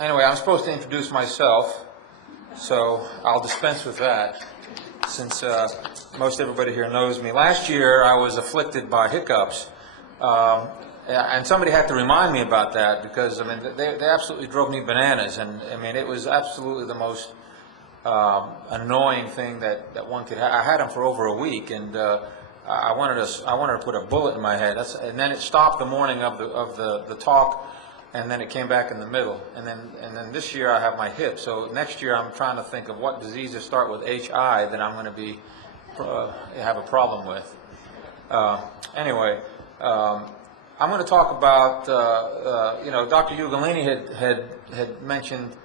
Anyway, I'm supposed to introduce myself, so I'll dispense with that since most everybody here knows me. Last year I was afflicted by hiccups, and somebody had to remind me about that because, I mean, they absolutely drove me bananas, and I mean, it was absolutely the most annoying thing that one could have. I had them for over a week, and I wanted to put a bullet in my head. And then it stopped the morning of the talk, and then it came back in the middle. And then this year I have my hip. So next year I'm trying to think of what diseases start with HI that I'm going to have a problem with. Anyway, I'm going to talk about Dr. Ugolini had mentioned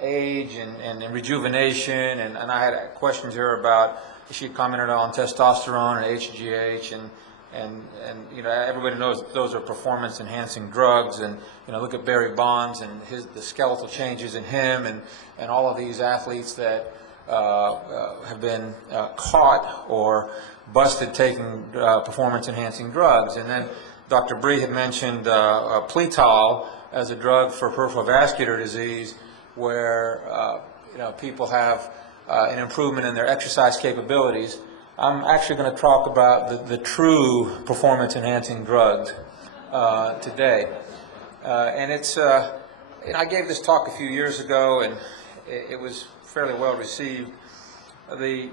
age and rejuvenation, and I had questions here about, she commented on testosterone and HGH, and everybody knows those are performance enhancing drugs, and look at Barry Bonds and the skeletal changes in him, and all of these athletes that have been caught or busted taking performance enhancing drugs. And then Dr. Bree had mentioned Pletol as a drug for peripheral vascular disease, where people have an improvement in their exercise capabilities. I'm actually going to talk about the true performance-enhancing drugs today. And it's, I gave this talk a few years ago, and it was fairly well received. The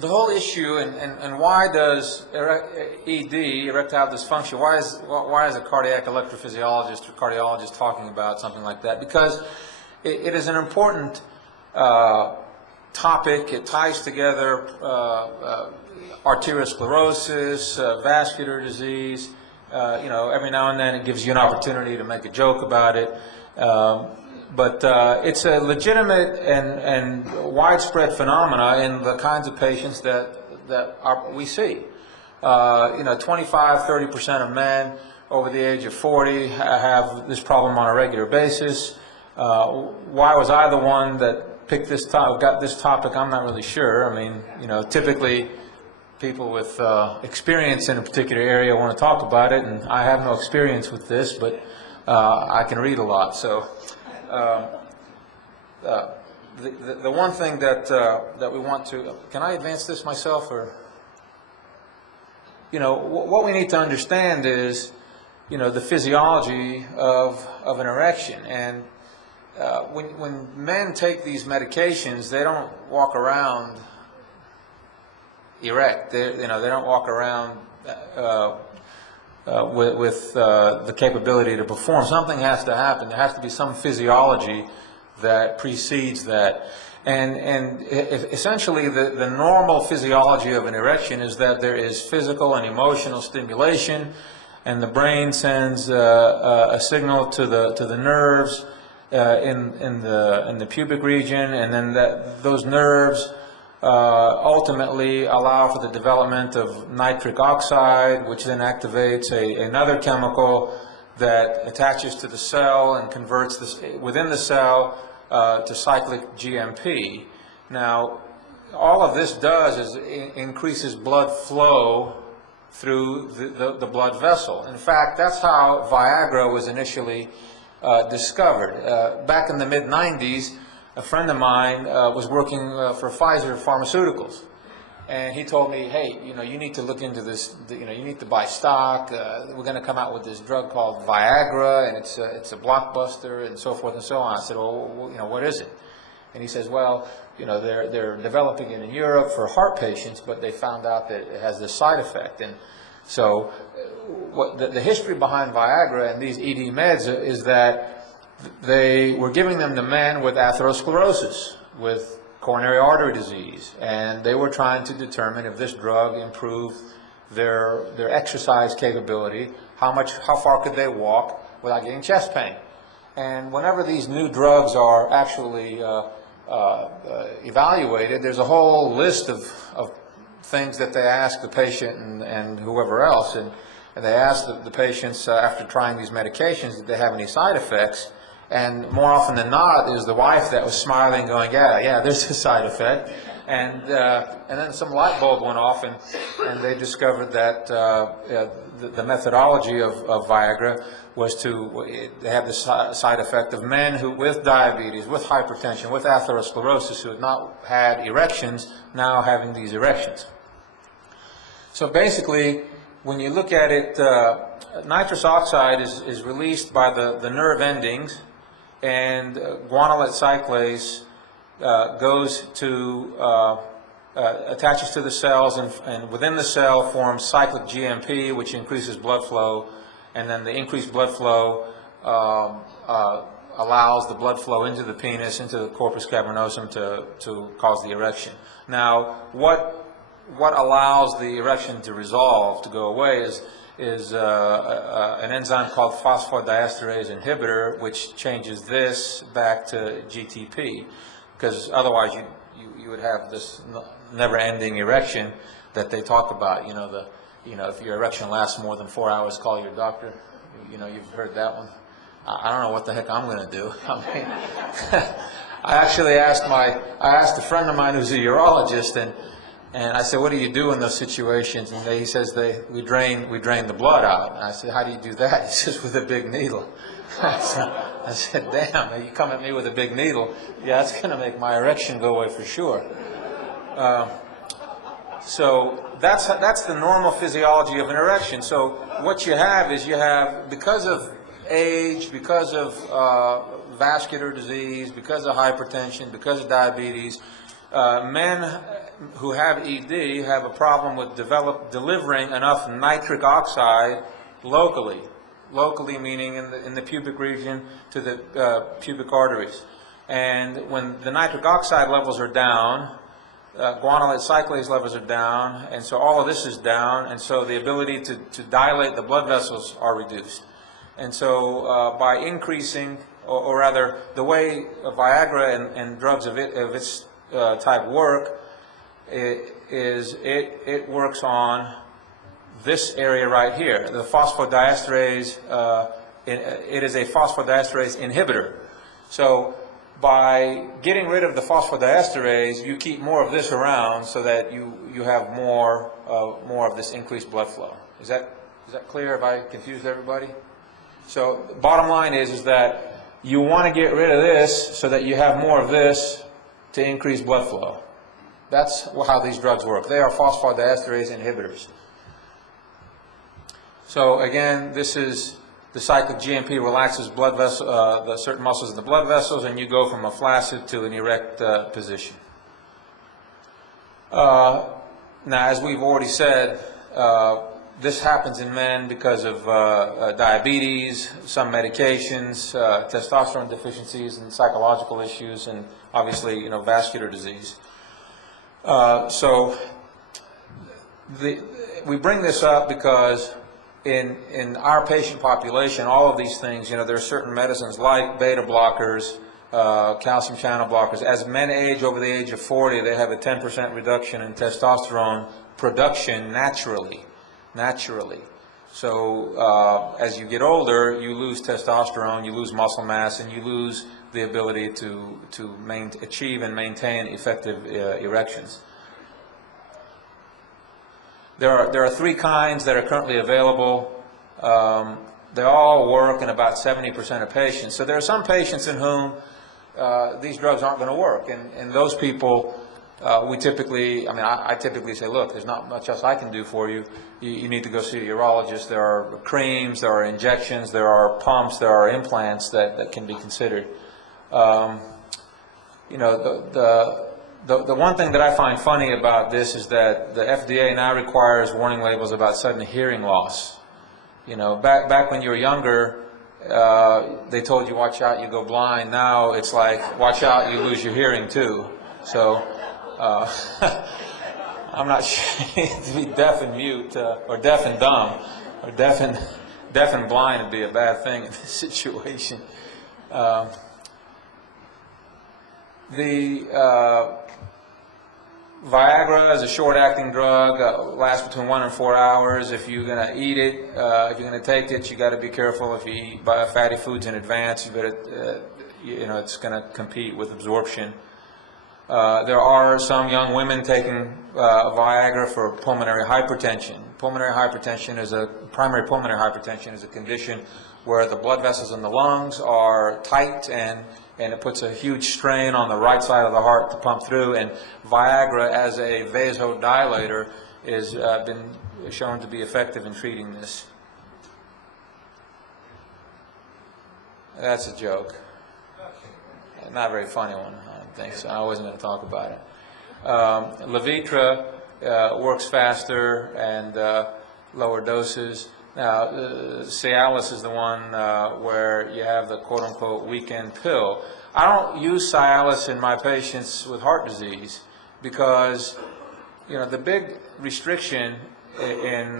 whole issue, and why does ED, erectile dysfunction, why is a cardiac electrophysiologist or cardiologist talking about something like that? Because it is an important topic. It ties together arteriosclerosis, vascular disease. Every now and then it gives you an opportunity to make a joke about it. But it's a legitimate and widespread phenomena in the kinds of patients that we see. 25–30% of men over the age of 40 have this problem on a regular basis. Why was I the one that picked this topic, got this topic? I'm not really sure. I mean, typically people with experience in a particular area want to talk about it, and I have no experience with this, but I can read a lot. So the one thing that we want to, can I advance this myself, or what we need to understand is the physiology of an erection. And when men take these medications, they don't walk around erect. They don't walk around with the capability to perform. Something has to happen. There has to be some physiology that precedes that. And essentially the normal physiology of an erection is that there is physical and emotional stimulation, and the brain sends a signal to the nerves in the pubic region, and then those nerves ultimately allow for the development of nitric oxide, which then activates another chemical that attaches to the cell and converts within the cell to cyclic GMP. Now, all of this does is increases blood flow through the blood vessel. In fact, that's how Viagra was initially discovered. Back in the mid-90s, a friend of mine was working for Pfizer Pharmaceuticals, and he told me, hey, you need to look into this, you need to buy stock. We're going to come out with this drug called Viagra, and it's a blockbuster, and so forth and so on. I said, well, what is it? And he says, well, they're developing it in Europe for heart patients, but they found out that it has this side effect. And so the history behind Viagra and these ED meds is that they were giving them to men with atherosclerosis, with coronary artery disease, and they were trying to determine if this drug improved their exercise capability, how far could they walk without getting chest pain. And whenever these new drugs are actually evaluated, there's a whole list of things that they ask the patient and whoever else, and they ask the patients after trying these medications, did they have any side effects? And more often than not, it was the wife that was smiling, going, yeah, there's a side effect. and then some light bulb went off, and they discovered that the methodology of Viagra was they have the side effect of men who, with diabetes, with hypertension, with atherosclerosis, who had not had erections, now having these erections. So basically, when you look at it, nitrous oxide is released by the nerve endings, and guanylate cyclase goes to attaches to the cells, and within the cell forms cyclic GMP, which increases blood flow, and then the increased blood flow allows the blood flow into the penis, into the corpus cavernosum, to cause the erection. Now, what allows the erection to resolve, to go away, is an enzyme called phosphodiesterase inhibitor, which changes this back to GTP, because otherwise you would have this never-ending erection that they talk about. If your erection lasts more than 4 hours, call your doctor. You've heard that one. I don't know what the heck I'm going to do. I mean, I actually asked a friend of mine who's a urologist, and I said, "What do you do in those situations?" And he says, "We drain the blood out." And I said, "How do you do that?" He says, "With a big needle." I said, "Damn, you come at me with a big needle? Yeah, that's going to make my erection go away for sure." So that's the normal physiology of an erection. So what you have is because of age, because of vascular disease, because of hypertension, because of diabetes, men who have ED have a problem with delivering enough nitric oxide locally. Locally meaning in the pubic region to the pubic arteries. And when the nitric oxide levels are down, guanylate cyclase levels are down, and so all of this is down, and so the ability to dilate the blood vessels are reduced. And so by increasing, or rather the way Viagra and drugs of its type work, it works on this area right here, the phosphodiesterase. It is a phosphodiesterase inhibitor. So by getting rid of the phosphodiesterase, you keep more of this around, so that you have more of this increased blood flow. Is that clear? Have I confused everybody? So bottom line is that you want to get rid of this so that you have more of this to increase blood flow. That's how these drugs work. They are phosphodiesterase inhibitors. So again, this is the cyclic GMP relaxes blood vessel, the certain muscles in the blood vessels, and you go from a flaccid to an erect position. Now, as we've already said, this happens in men because of diabetes, some medications, testosterone deficiencies, and psychological issues, and obviously, vascular disease. So we bring this up because in our patient population, all of these things, there are certain medicines like beta blockers, calcium channel blockers. As men age over the age of 40, they have a 10% reduction in testosterone production naturally. So as you get older, you lose testosterone, you lose muscle mass, and you lose the ability to achieve and maintain effective erections. There are 3 kinds that are currently available. They all work in about 70% of patients. So there are some patients in whom these drugs aren't going to work, and those people, I typically say, look, there's not much else I can do for you. You need to go see a urologist. There are creams, there are injections, there are pumps, there are implants that can be considered. The one thing that I find funny about this is that the FDA now requires warning labels about sudden hearing loss. Back when you were younger, they told you, watch out, you go blind. Now it's like, watch out, you lose your hearing too. So I'm not sure to be deaf and mute, or deaf and dumb, or deaf and blind would be a bad thing in this situation. Viagra is a short-acting drug, lasts between 1 and 4 hours. If you're going to eat it, if you're going to take it, you got to be careful. If you eat fatty foods in advance, you better, it's going to compete with absorption. There are some young women taking Viagra for pulmonary hypertension. Primary pulmonary hypertension is a condition where the blood vessels in the lungs are tight and it puts a huge strain on the right side of the heart to pump through, and Viagra as a vasodilator has been shown to be effective in treating this. That's a joke. Not a very funny one, I don't think so. I wasn't going to talk about it. Levitra works faster and lower doses. Now, Cialis is the one where you have the quote-unquote weekend pill. I don't use Cialis in my patients with heart disease because, you know, the big restriction in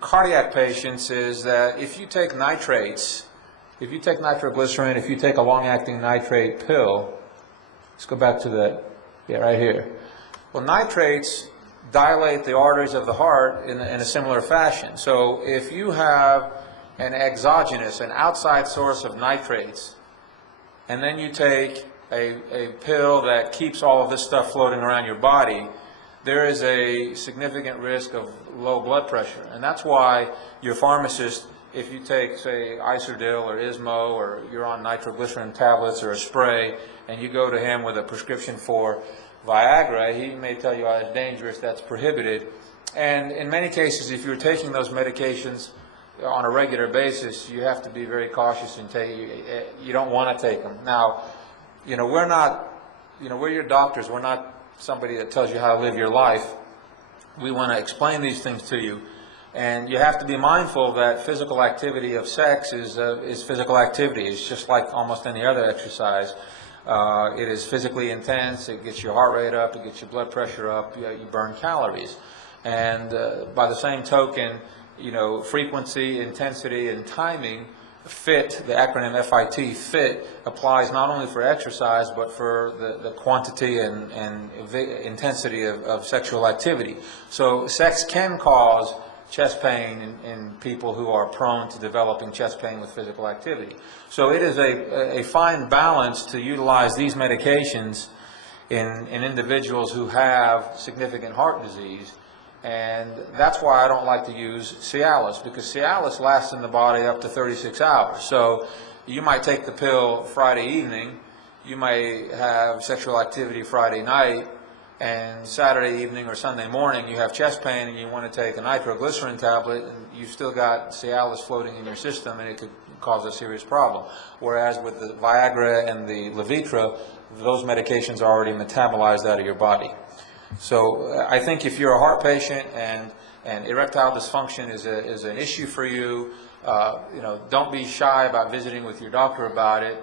cardiac patients is that if you take nitrates, if you take nitroglycerin, if you take a long-acting nitrate pill, let's go back to that, right here. Well, nitrates dilate the arteries of the heart in a similar fashion. So if you have an exogenous, an outside source of nitrates, and then you take a pill that keeps all of this stuff floating around your body, there is a significant risk of low blood pressure. And that's why your pharmacist, if you take, say, Isodil or Ismo, or you're on nitroglycerin tablets or a spray, and you go to him with a prescription for Viagra, he may tell you it's dangerous, that's prohibited. And in many cases, if you're taking those medications on a regular basis, you have to be very cautious and you don't want to take them. Now, you know, we're your doctors. We're not somebody that tells you how to live your life. We want to explain these things to you. And you have to be mindful that physical activity of sex is physical activity. It's just like almost any other exercise. It is physically intense. It gets your heart rate up. It gets your blood pressure up. You burn calories. And by the same token, you know, frequency, intensity, and timing, FIT, the acronym FIT, FIT, applies not only for exercise, but for the quantity and intensity of sexual activity. So sex can cause chest pain in people who are prone to developing chest pain with physical activity. So it is a fine balance to utilize these medications in individuals who have significant heart disease. And that's why I don't like to use Cialis, because Cialis lasts in the body up to 36 hours. So you might take the pill Friday evening, you may have sexual activity Friday night, and Saturday evening or Sunday morning you have chest pain and you want to take a nitroglycerin tablet, and you've still got Cialis floating in your system, and it could cause a serious problem. Whereas with the Viagra and the Levitra, those medications are already metabolized out of your body. So I think if you're a heart patient and erectile dysfunction is an issue for you, you know, don't be shy about visiting with your doctor about it.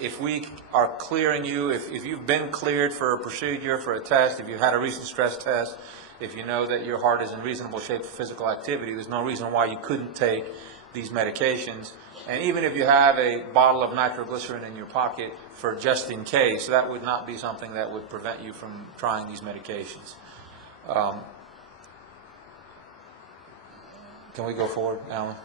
If we are clearing you, if you've been cleared for a procedure, for a test, if you've had a recent stress test, if you know that your heart is in reasonable shape for physical activity, there's no reason why you couldn't take these medications. And even if you have a bottle of nitroglycerin in your pocket for just in case, that would not be something that would prevent you from trying these medications. Can we go forward, Alan?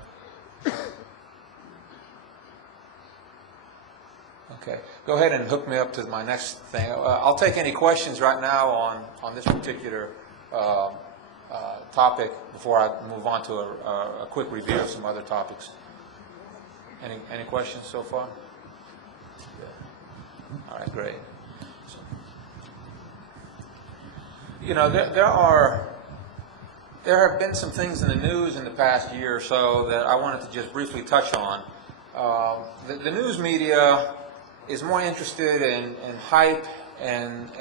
Okay. Go ahead and hook me up to my next thing. I'll take any questions right now on this particular topic before I move on to a quick review of some other topics. Any questions so far? All right, great. So, you know, there have been some things in the news in the past year or so that I wanted to just briefly touch on. The news media is more interested in hype and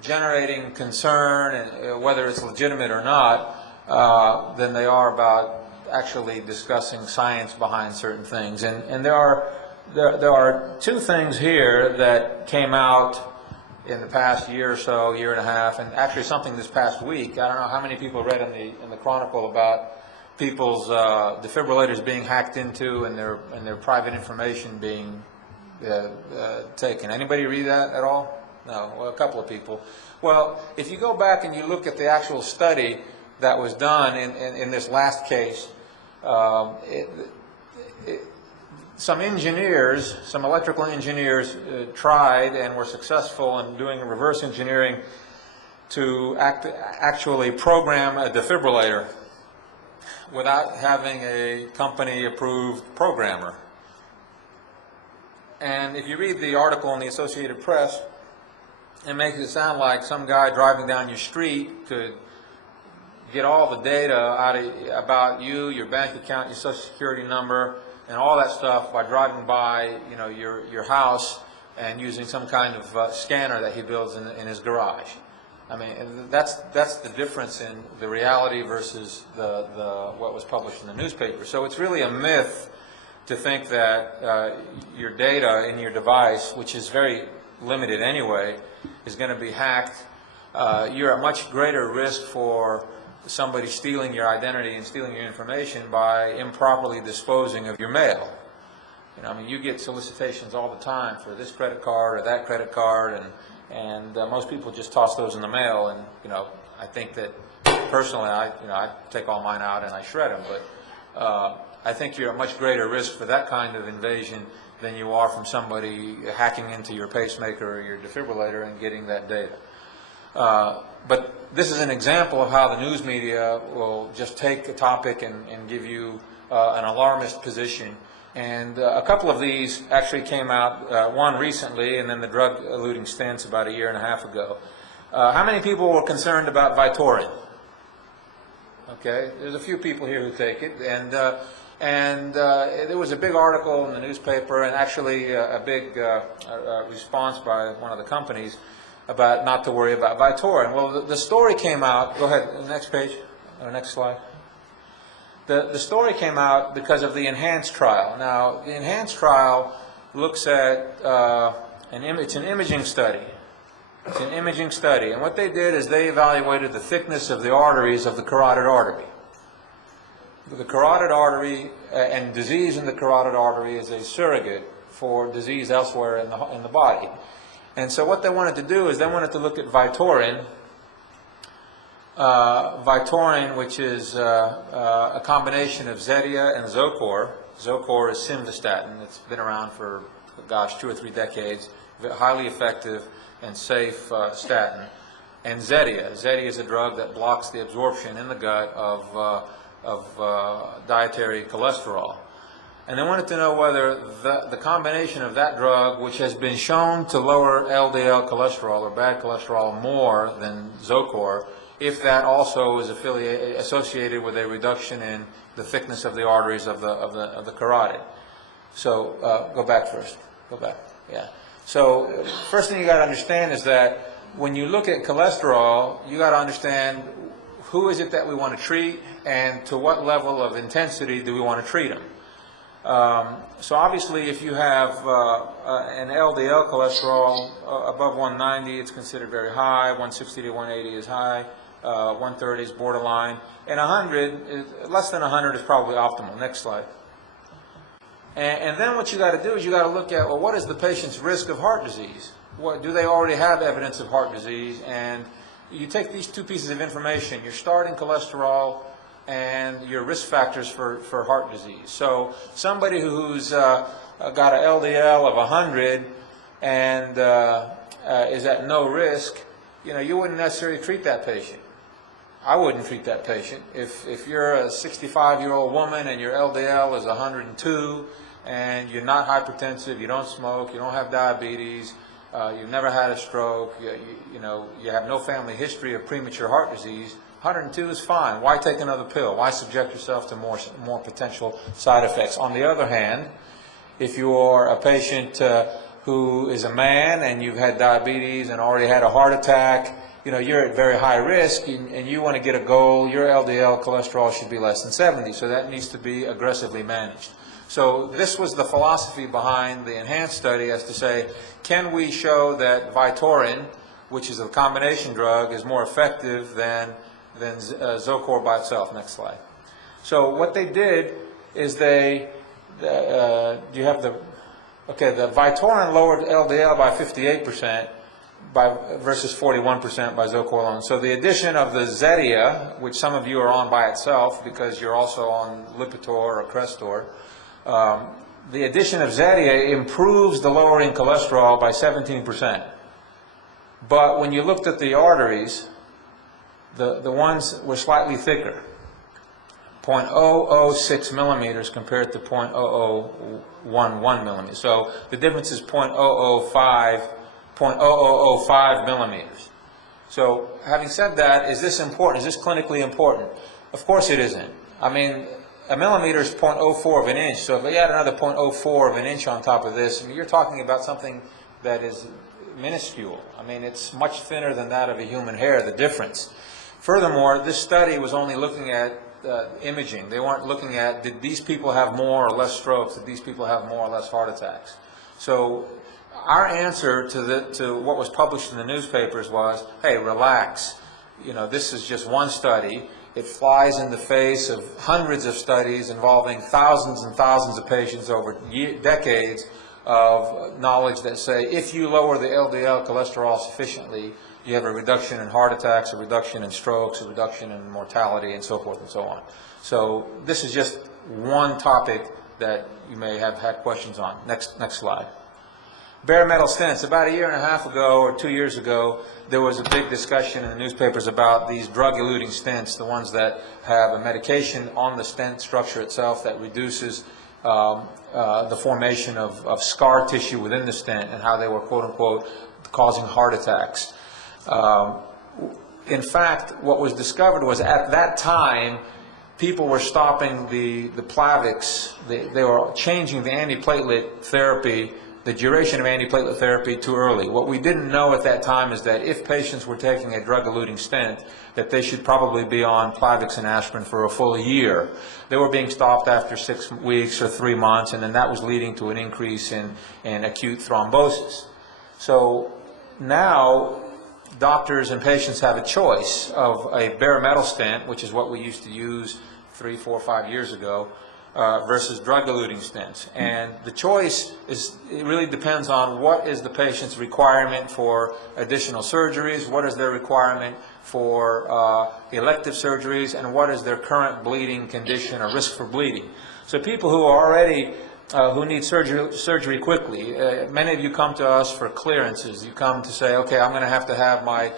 generating concern, and whether it's legitimate or not, than they are about actually discussing science behind certain things. And there are two things here that came out in the past year or so, year and a half, and actually something this past week. I don't know how many people read in the Chronicle about people's defibrillators being hacked into and their private information being taken. Anybody read that at all? No, well, a couple of people. Well, if you go back and you look at the actual study that was some engineers, some electrical engineers tried and were successful in doing reverse engineering to actually program a defibrillator without having a company-approved programmer. And if you read the article in the Associated Press, it makes it sound like some guy driving down your street could get all the data about you, your bank account, your social security number, and all that stuff by driving by, you know, your house and using some kind of scanner that he builds in his garage. I mean, that's the difference in the reality versus what was published in the newspaper. So it's really a myth to think that your data in your device, which is very limited anyway, is going to be hacked. You're at much greater risk for somebody stealing your identity and stealing your information by improperly disposing of your mail. You know, I mean, you get solicitations all the time for this credit card or that credit card, and most people just toss those in the mail. And you know, I think that personally, I take all mine out and I shred them. But I think you're at much greater risk for that kind of invasion than you are from somebody hacking into your pacemaker or your defibrillator and getting that data. But this is an example of how the news media will just take a topic and give you an alarmist position. And a couple of these actually came out, one recently, and then the drug-eluting stents about a year and a half ago. How many people were concerned about Vytorin? Okay, there's a few people here who take it, and there was a big article in the newspaper, and actually a big response by one of the companies about not to worry about Vytorin. Well, the story came out. Go ahead, next page, or next slide. The story came out because of the ENHANCE trial. Now, the ENHANCE trial looks at it's an imaging study. It's an imaging study, and what they did is they evaluated the thickness of the arteries of the carotid artery. The carotid artery and disease in the carotid artery is a surrogate for disease elsewhere in the body. And so what they wanted to do is they wanted to look at Vytorin, which is a combination of Zetia and Zocor. Zocor is simvastatin. It's been around for, gosh, 2 or 3 decades. Highly effective and safe statin. And Zetia. Zetia is a drug that blocks the absorption in the gut of dietary cholesterol. And they wanted to know whether the combination of that drug, which has been shown to lower LDL cholesterol or bad cholesterol more than Zocor, if that also is associated with a reduction in the thickness of the arteries of the carotid. So go back first. Go back. Yeah. So first thing you got to understand is that when you look at cholesterol, you got to understand who is it that we want to treat and to what level of intensity do we want to treat them. So obviously, if you have an LDL cholesterol above 190, it's considered very high. 160 to 180 is high. 130 is borderline. And 100, less than 100 is probably optimal. Next slide. And then what you got to do is you got to look at, well, what is the patient's risk of heart disease? Do they already have evidence of heart disease? And you take these 2 pieces of information, your starting cholesterol and your risk factors for heart disease. So somebody who's got an LDL of 100 and is at no risk, you know, you wouldn't necessarily treat that patient. I wouldn't treat that patient. If you're a 65-year-old woman and your LDL is 102 and you're not hypertensive, you don't smoke, you don't have diabetes, you've never had a stroke, you have no family history of premature heart disease, 102 is fine. Why take another pill? Why subject yourself to more potential side effects? On the other hand, if you are a patient who is a man and you've had diabetes and already had a heart attack, you're at very high risk and you want to get a goal, your LDL cholesterol should be less than 70, so that needs to be aggressively managed. So this was the philosophy behind the ENHANCE study, as to say, can we show that Vytorin, which is a combination drug, is more effective than Zocor by itself. Next slide. So what they did is the Vytorin lowered LDL by 58% versus 41% by Zocor alone. So the addition of the Zetia, which some of you are on by itself because you're also on Lipitor or Crestor, the addition of Zetia improves the lowering cholesterol by 17%. But when you looked at the arteries, the ones were slightly thicker, 0.006 millimeters compared to 0.0011 millimeters. So the difference is 0.0005 millimeters. So having said that, is this important? Is this clinically important? Of course it isn't. I mean, a millimeter is 0.04 of an inch, so if we add another 0.04 of an inch on top of this, I mean, you're talking about something that is minuscule. I mean, it's much thinner than that of a human hair, the difference. Furthermore, this study was only looking at imaging. They weren't looking at, did these people have more or less strokes? Did these people have more or less heart attacks? So our answer to what was published in the newspapers was, hey, relax. You know, this is just one study. It flies in the face of hundreds of studies involving thousands and thousands of patients over decades of knowledge that say if you lower the LDL cholesterol sufficiently, you have a reduction in heart attacks, a reduction in strokes, a reduction in mortality, and so forth and so on. So this is just one topic that you may have had questions on. Next slide. Bare metal stents. About a year and a half ago or 2 years ago, there was a big discussion in the newspapers about these drug-eluting stents, the ones that have a medication on the stent structure itself that reduces the formation of scar tissue within the stent, and how they were, quote-unquote, causing heart attacks. In fact, what was discovered was at that time, people were stopping the Plavix. They were changing the antiplatelet therapy, the duration of antiplatelet therapy, too early. What we didn't know at that time is that if patients were taking a drug-eluting stent, that they should probably be on Plavix and aspirin for a full year. They were being stopped after 6 weeks or 3 months, and then that was leading to an increase in acute thrombosis. So now doctors and patients have a choice of a bare metal stent, which is what we used to use 3, 4, 5 years ago, versus drug-eluting stents. And the choice it really depends on what is the patient's requirement for additional surgeries, what is their requirement for elective surgeries, and what is their current bleeding condition or risk for bleeding. So people who are already who need surgery quickly. Many of you come to us for clearances. You come to say, okay, I'm going to have my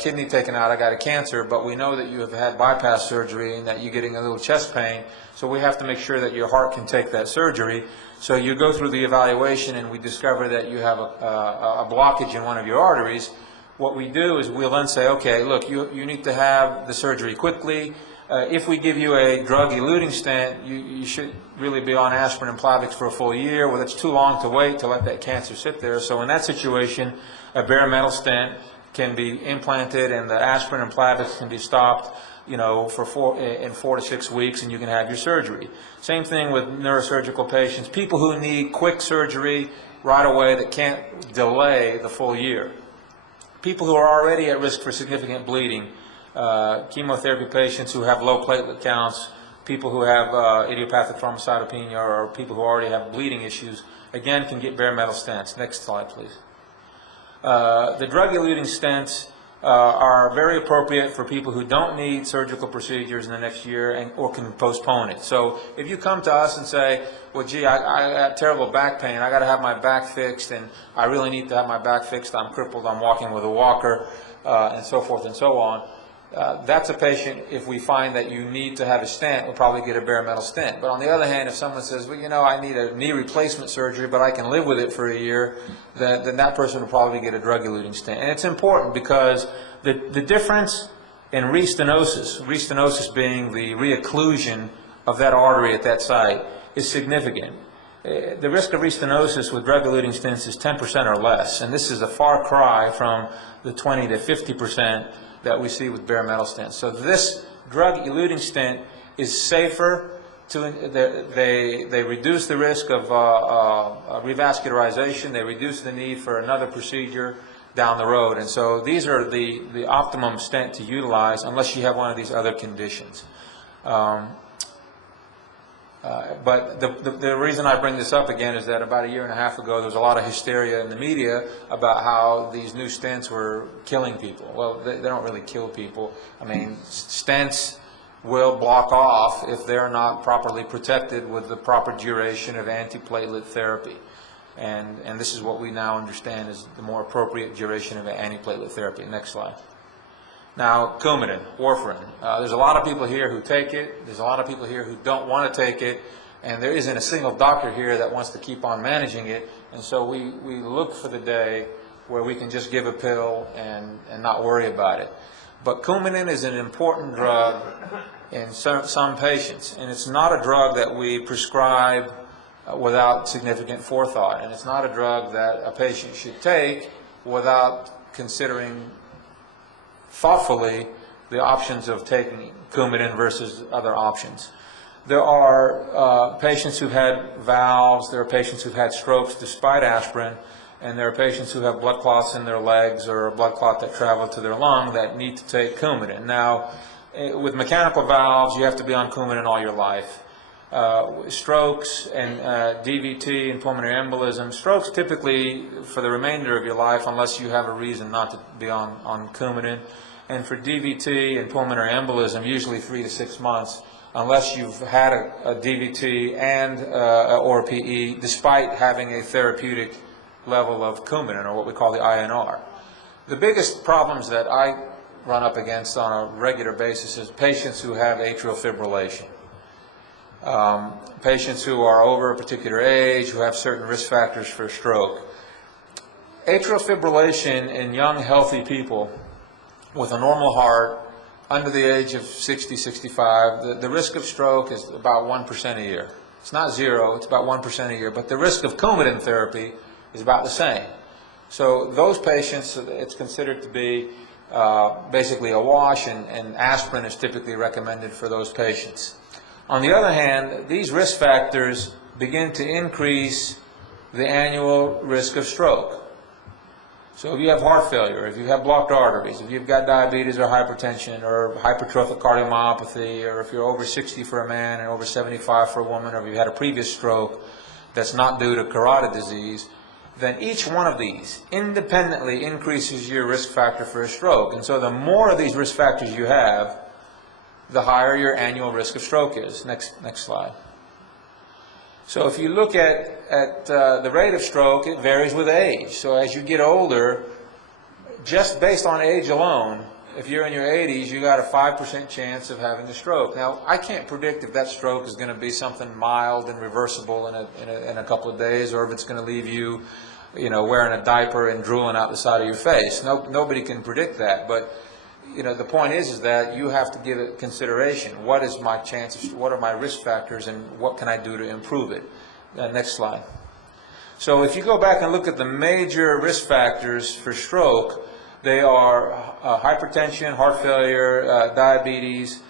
kidney taken out, I got a cancer, but we know that you have had bypass surgery and that you're getting a little chest pain, so we have to make sure that your heart can take that surgery. So you go through the evaluation and we discover that you have a blockage in one of your arteries. What we do is we'll then say, okay, look, you need to have the surgery quickly. If we give you a drug-eluting stent, you should really be on aspirin and Plavix for a full year. Well, it's too long to wait to let that cancer sit there. So in that situation, a bare metal stent can be implanted and the aspirin and Plavix can be stopped, you know, in 4 to 6 weeks, and you can have your surgery. Same thing with neurosurgical patients, people who need quick surgery right away that can't delay the full year. People who are already at risk for significant bleeding, chemotherapy patients who have low platelet counts, people who have idiopathic thrombocytopenia, or people who already have bleeding issues, again, can get bare metal stents. Next slide, please. The drug-eluting stents are very appropriate for people who don't need surgical procedures in the next year or can postpone it. So if you come to us and say, well, gee, I got terrible back pain, I got to have my back fixed, and I really need to have my back fixed, I'm crippled, I'm walking with a walker, and so forth and so on. That's a patient, if we find that you need to have a stent, we'll probably get a bare metal stent. But on the other hand, if someone says, well, you know, I need a knee replacement surgery, but I can live with it for a year, then that person will probably get a drug-eluting stent. And it's important because the difference in restenosis being the reocclusion of that artery at that site, is significant. The risk of restenosis with drug-eluting stents is 10% or less, and this is a far cry from the 20 to 50% that we see with bare metal stents. So this drug-eluting stent is safer. They reduce the risk of revascularization. They reduce the need for another procedure down the road. And so these are the optimum stent to utilize unless you have one of these other conditions. But the reason I bring this up again is that about a year and a half ago there was a lot of hysteria in the media about how these new stents were killing people. Well, they don't really kill people. I mean, stents will block off if they're not properly protected with the proper duration of antiplatelet therapy. And this is what we now understand is the more appropriate duration of antiplatelet therapy. Next slide. Now, Coumadin, warfarin. There's a lot of people here who take it. There's a lot of people here who don't want to take it. And there isn't a single doctor here that wants to keep on managing it. And so we look for the day where we can just give a pill and not worry about it. But Coumadin is an important drug in some patients. And it's not a drug that we prescribe without significant forethought. And it's not a drug that a patient should take without considering thoughtfully the options of taking Coumadin versus other options. There are patients who've had valves, there are patients who've had strokes despite aspirin, and there are patients who have blood clots in their legs or a blood clot that traveled to their lung that need to take Coumadin. Now, with mechanical valves, you have to be on Coumadin all your life. Strokes and DVT and pulmonary embolism, strokes typically for the remainder of your life unless you have a reason not to be on Coumadin. And for DVT and pulmonary embolism, usually 3 to 6 months, unless you've had a DVT and or a PE, despite having a therapeutic level of Coumadin, or what we call the INR. The biggest problems that I run up against on a regular basis is patients who have atrial fibrillation. Patients who are over a particular age, who have certain risk factors for stroke. Atrial fibrillation in young, healthy people with a normal heart under the age of 60, 65, the risk of stroke is about 1% a year. It's not zero, it's about 1% a year, but the risk of Coumadin therapy is about the same. So those patients, it's considered to be basically a wash, and aspirin is typically recommended for those patients. On the other hand, these risk factors begin to increase the annual risk of stroke. So if you have heart failure, if you have blocked arteries, if you've got diabetes or hypertension or hypertrophic cardiomyopathy, or if you're over 60 for a man and over 75 for a woman, or if you had a previous stroke that's not due to carotid disease, then each one of these independently increases your risk factor for a stroke. And so the more of these risk factors you have, the higher your annual risk of stroke is. Next slide. So if you look at the rate of stroke, it varies with age. So as you get older, just based on age alone, if you're in your 80s, you got a 5% chance of having a stroke. Now, I can't predict if that stroke is going to be something mild and reversible in a couple of days, or if it's going to leave you, wearing a diaper and drooling out the side of your face. Nobody can predict that, but the point is that you have to give it consideration. What is my chances? What are my risk factors, and what can I do to improve it? Next slide. So if you go back and look at the major risk factors for stroke, they are hypertension, heart failure, diabetes,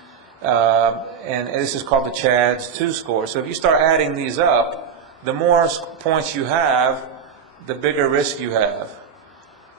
and this is called the CHADS-2 score. So if you start adding these up, the more points you have, the bigger risk you have.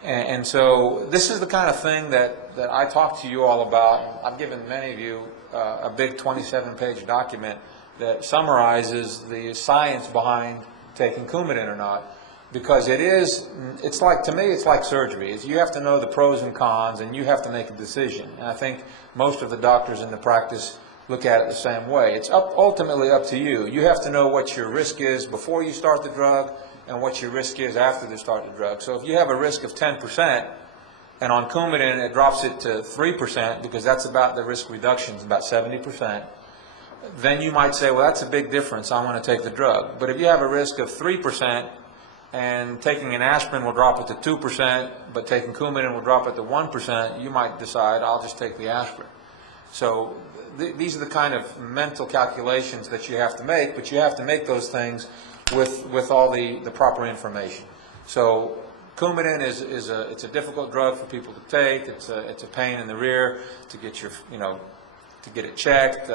And so this is the kind of thing that I talk to you all about. I've given many of you a big 27-page document that summarizes the science behind taking Coumadin or not, because it's like, to me, it's like surgery. You have to know the pros and cons, and you have to make a decision. And I think most of the doctors in the practice look at it the same way. It's ultimately up to you. You have to know what your risk is before you start the drug, and what your risk is after they start the drug. So if you have a risk of 10%, and on Coumadin it drops it to 3%, because that's about the risk reduction, it's about 70%, then you might say, well, that's a big difference, I want to take the drug. But if you have a risk of 3%, and taking an aspirin will drop it to 2%, but taking Coumadin will drop it to 1%, you might decide, I'll just take the aspirin. So these are the kind of mental calculations that you have to make, but you have to make those things with all the proper information. So Coumadin it's a difficult drug for people to take. It's a pain in the rear to get to get it checked.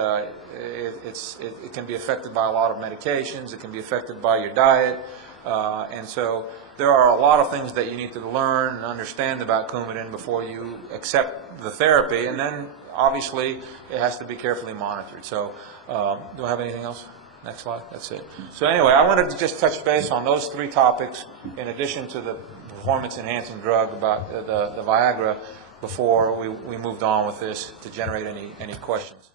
It can be affected by a lot of medications. It can be affected by your diet, and so there are a lot of things that you need to learn and understand about Coumadin before you accept the therapy. And then obviously it has to be carefully monitored. So do I have anything else? Next slide. That's it. So anyway, I wanted to just touch base on those three topics in addition to the performance-enhancing drug about the Viagra before we moved on with this to generate any questions.